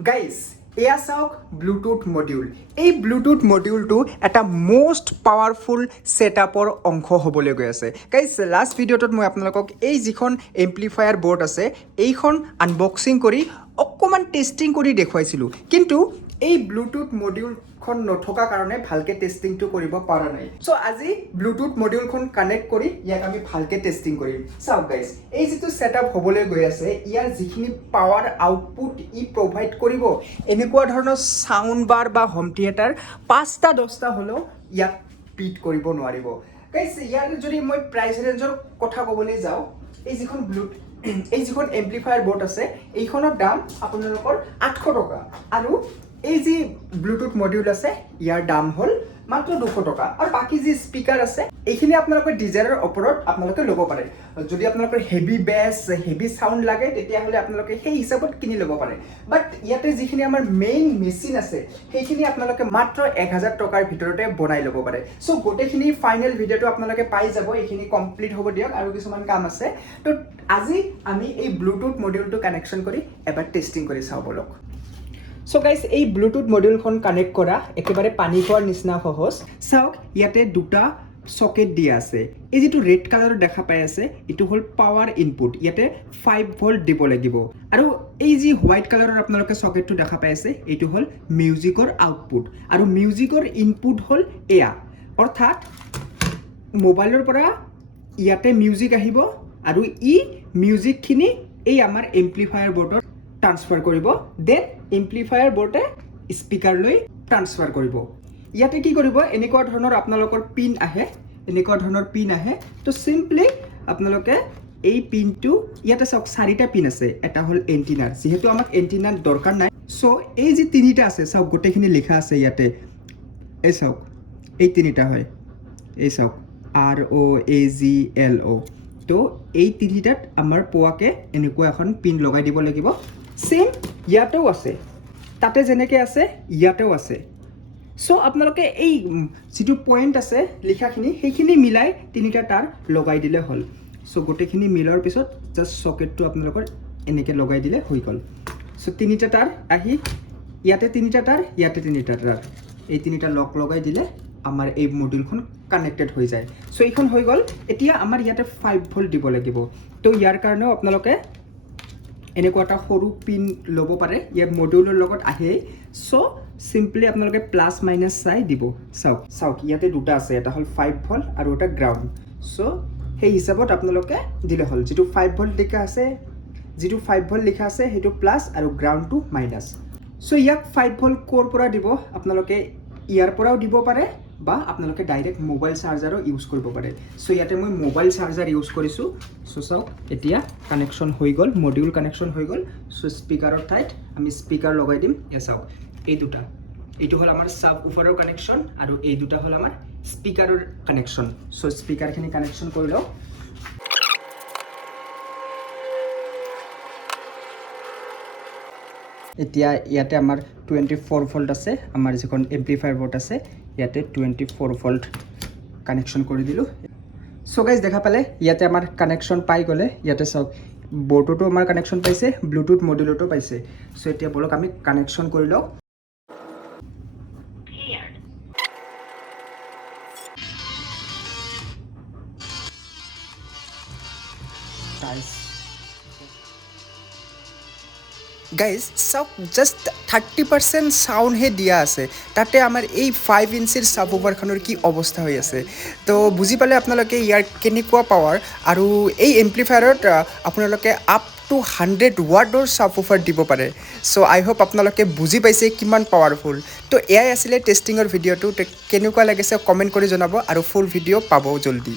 guys এয়া চাওক Bluetooth module এই ব্লুটুথ মডিউলটো এটা most পাৱাৰফুল ছেটআপৰ অংশ হ'বলৈ গৈ আছে গাইজ লাষ্ট ভিডিঅ'টোত মই আপোনালোকক এই যিখন এম্প্লিফায়াৰ বৰ্ড আছে এইখন আনবক্সিং কৰি অকণমান টেষ্টিং কৰি দেখুৱাইছিলোঁ কিন্তু এই ব্লুটুথ মডিউলখন নথকা কাৰণে ভালকে টেষ্টিংটো কৰিব পৰা নাই সো আজি ব্লুটুথ মডিউলখন কানেক্ট কৰি ইয়াক আমি ভালকে টেষ্টিং কৰিম চাওক গাইজ এই যিটো সেটআপ হ'বলৈ গৈ আছে ইয়াৰ যিখিনি পাৱাৰ আউটপুট ই প্ৰভাইড কৰিব এনেকুৱা ধৰণৰ সাউন্ড বাৰ বা হোম থিয়েটাৰ 5টা 10টা হলেও ইয়াক বিট কৰিব নোৱাৰিব গাইজ ইয়াৰ যদি মই প্ৰাইস ৰেঞ্জৰ কথা ক'বলৈ যাওঁ এই যিখন এই যিখন এম্প্লিফায়াৰ বৰ্ড আছে এইখনৰ দাম আপোনালোকৰ 800 টকা আৰু এই যে ব্লুটুথ মডিউল আছে ইয়াৰ দাম হল মাত্ৰ 200 টকা আৰু বাকি যে স্পিকাৰ আছে এইখিনি আপোনালোকৰ ডিজাইনৰ ওপৰত আপোনালোকে ল'ব পাৰে যদি আপোনালোকৰ হেভি বেছ হেভি সাউন্ড লাগে তেতিয়া হলে আপোনালোকে সেই হিচাপত কিনি ল'ব পাৰে বাট ইয়াতে যিখিনি আমাৰ মেইন মেচিন আছে সেইখিনি আপোনালোকে মাত্ৰ 1000 টকাৰ ভিতৰতে বনাই ল'ব পাৰে সো গোটেইখিনি ফাইনেল ভিডিঅটো আপোনালোকে পাই যাব এইখিনি কমপ্লিট হ'ব দিয়ক আৰু কিছুমান কাম আছে তো আজি আমি এই ব্লুটুথ মডিউলটো কানেকশ্যন কৰি এবাৰ টেষ্টিং কৰি চাওঁ বলক সো গাইজ এই ব্লুটুথ মডিউলখন কানেক্ট কৰা একেবাৰে পানী খোৱাৰ নিচিনা সহজ চাওক ইয়াতে দুটা সকেট দিয়া আছে এই যেটো ৰেড কালাৰৰ দেখা পাই আছে এটো হল পাৱাৰ ইনপুট ইয়াতে 5 ভোল্ট দিব লাগিব আৰু এই যে হোৱাইট কালাৰৰ আপোনালোকে সকেটটো দেখা পাই আছে এটো হল মিউজিকৰ আউটপুট আৰু মিউজিকৰ ইনপুট হল এয়া অৰ্থাৎ মোবাইলৰ পৰা ইয়াতে মিউজিক আহিব আৰু ই মিউজিকখিনি এই আমাৰ এম্প্লিফায়াৰ বৰ্ডত ট্ৰান্সফাৰ কৰিব দেন এম্প্লিফায়াৰ বৰ্ডে স্পিকাৰ লৈ ট্ৰান্সফাৰ কৰিব ইয়াতে কি কৰিব এনেকুৱা ধৰণৰ আপোনালোকৰ পিন আহে এনেকুৱা ধৰণৰ পিন আহে তো সিম্পলি আপোনালোকে এই পিনটো ইয়াতে চাওক 4টা পিন আছে এটা হল এন্টিনাৰ যেহেতু আমাক এন্টিনাৰ দৰকাৰ নাই সো এই যে তিনিটা আছে চাওক গোটেইখিনি লিখা আছে ইয়াতে এই চাওক এই তিনিটা হয় এই চাওক ROAGLO তো এই তিনিটাত আমাৰ পোৱাকে এনেকুৱা এখন পিন লগাই দিব লাগিব সেম ইয়াতেও আছে তাতে যেনেকৈ আছে ইয়াতেও আছে সো আপোনালোকে এই যেটো পয়েন্ট আছে লিখাখিনি সেইখিনি মিলাই তিনিটা তার লগাই দিলে হল সো গোটেইখিনি মিলাৰ পিছত জাস্ট সকেটটো আপোনালোকৰ এনেকৈ লগাই দিলে হৈ গল সো তিনিটা তার আহি ইয়াতে তিনিটা তার ইয়াতে তিনিটা তার এই তিনিটা লক লগাই দিলে আমাৰ এই মডিউলখন কানেক্টেড হৈ যায় সো এইখন হৈ গল এতিয়া আমাৰ ইয়াতে 5 ভোল্ট দিব লাগিব তো ইয়াৰ কাৰণেও আপোনালোকে এনেকুৱা এটা সৰু পিন ল'ব পাৰে ইয়াৰ মডিউলৰ লগত আহে সো সিম্পলি আপোনালোকে প্লাস মাইনাস চাই দিব চাওক ইয়াতে দুটা আছে এটা হল 5 ভোল্ট আৰু এটা গ্ৰাউণ্ড সো সেই হিচাপত আপোনালোকে দিলে হল যেটো 5 ভোল্ট লিখা আছে যেটো 5 ভোল্ট লিখা আছে হেটো প্লাস আৰু গ্ৰাউণ্ডটো মাইনাস সো ইয়াক 5 ভোল্ট কোৰ পৰা দিব আপোনালোকে ইয়াৰ পৰাও দিব পাৰে বা আপোনালোকে ডাইৰেক্ট মোবাইল চাৰ্জাৰো ইউজ কৰিব পাৰে সো ইয়াতে মই মোবাইল চাৰ্জাৰ ইউজ কৰিছো সো চাওক এতিয়া কানেকশ্যন হৈ গল মডিউল কানেকশ্যন হৈ গল সো স্পিকাৰৰ ঠাইত আমি স্পিকাৰ লগাই দিম এ চাওক এই দুটা এইটো হল আমাৰ সাব উফাৰৰ কানেকশ্যন আৰু এই দুটা হল আমাৰ স্পিকাৰৰ কানেকশ্যন সো স্পিকাৰখিনি কানেকশ্যন কৰি লও এতিয়া ইয়াতে আমাৰ 24 ভোল্ট আছে আমাৰ যিখন এম্প্লিফায়াৰ বৰ্ড আছে ইয়াতে 24 ভোল্ট কানেকশ্যন কৰি দিলো সো গাইজ দেখা পালে ইয়াতে আমাৰ কানেকশ্যন পাই গলে ইয়াতে চাওক বৰ্ডটো আমাৰ কানেকশ্যন পাইছে ব্লুটুথ মডিউলটো পাইছে সো এতিয়া বলক আমি কানেকশ্যন কৰি লও গাইজ চাওক জাষ্ট 30% সাউন্ড হে দিয়া আছে তাতে আমাৰ এই 5 ইঞ্চিৰ সাবউফাৰখনৰ কি অৱস্থা হৈ আছে তো বুজি পালে আপোনালোকে ইয়াৰ কেনেকুৱা পাৱাৰ আৰু এই এম্প্লিফায়াৰত আপোনালোকে আপ টু 100 ওয়াটৰ সাবউফাৰ দিব পাৰে সো আই হোপ আপোনালোকে বুজি পাইছে কিমান পাৱাৰফুল তো এয়াই আছিলে টেষ্টিঙৰ ভিডিঅ'টো কেনেকুৱা লাগিছে কমেণ্ট কৰি জনাব আৰু ফুল ভিডিঅ' পাব জলদি